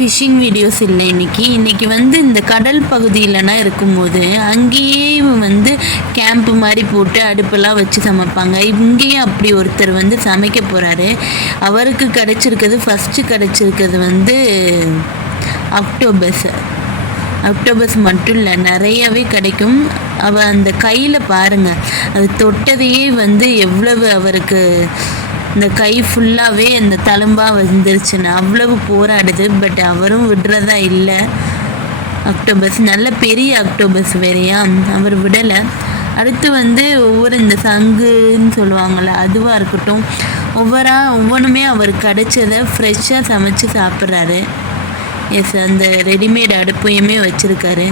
Fishing videos இல்லை இன்றைக்கி வந்து இந்த கடல் பகுதியிலனா இருக்கும்போது அங்கேயே வந்து கேம்ப்பு மாதிரி போட்டு அடுப்பெல்லாம் வச்சு சமைப்பாங்க. இங்கேயும் அப்படி ஒருத்தர் வந்து சமைக்க போகிறாரு. அவருக்கு ஃபஸ்ட்டு கிடச்சிருக்கிறது வந்து ஆக்டோபஸ் மட்டும் இல்லை, நிறையவே கிடைக்கும். அந்த கையில் பாருங்கள், அது தொட்டதையே வந்து எவ்வளவு அவருக்கு இந்த கை ஃபுல்லாகவே அந்த தழும்பாக வந்துருச்சுன்னு அவ்வளவு போராடுது. பட் அவரும் விடுறதா இல்லை. ஆக்டோபஸ் நல்ல பெரிய ஆக்டோபஸ் வேறையா, அவர் விடலை. அடுத்து வந்து இந்த சங்குன்னு சொல்லுவாங்கள்ல, அதுவாக இருக்கட்டும், ஒவ்வொன்றுமே அவர் கிடைச்சதை ஃப்ரெஷ்ஷாக சமைச்சு சாப்பிட்றாரு. எஸ், அந்த ரெடிமேட் அடுப்பையுமே வச்சுருக்காரு.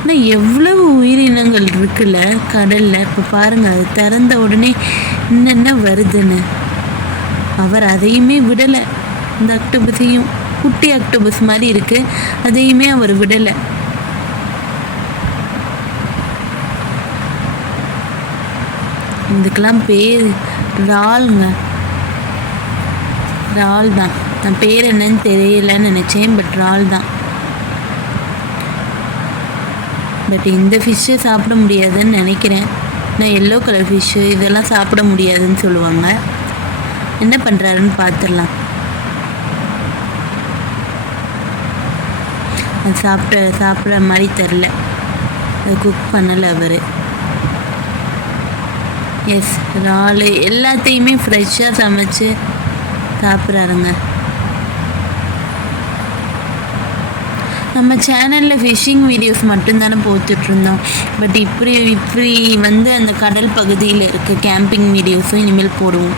ஆனால் எவ்வளவு உயிரினங்கள் இருக்குல்ல கடலில். இப்போ பாருங்கள், அது திறந்த உடனே என்னென்ன வருதுன்னு. அவர் அதையுமே விடலை. இந்த ஆக்டோபஸையும், குட்டி ஆக்டோபஸ் மாதிரி இருக்குது, அதையுமே அவர் விடலை. இதுக்கெல்லாம் பேர் இறால் தான். நான் பேர் என்னன்னு தெரியலன்னு நினச்சேன், பட் இறால் தான். பட் இந்த ஃபிஷ்ஷை சாப்பிட முடியாதுன்னு நினைக்கிறேன். நான் எல்லோ கலர் ஃபிஷ்ஷு இதெல்லாம் சாப்பிட முடியாதுன்னு சொல்லுவாங்க. என்ன பண்ணுறாருன்னு பார்த்துடலாம். அது சாப்பிட்ற மாதிரி தெரில, அது குக் பண்ணலை அவர். எஸ், இறால் எல்லாத்தையுமே ஃப்ரெஷ்ஷாக சமைச்சு சாப்பிட்றாருங்க. நம்ம சேனலில் ஃபிஷ்ஷிங் வீடியோஸ் மட்டும்தானே போட்டுட்ருந்தோம். பட் இப்படி வந்து அந்த கடல் பகுதியில் இருக்க கேம்பிங் வீடியோஸும் இனிமேல் போடுவோம்.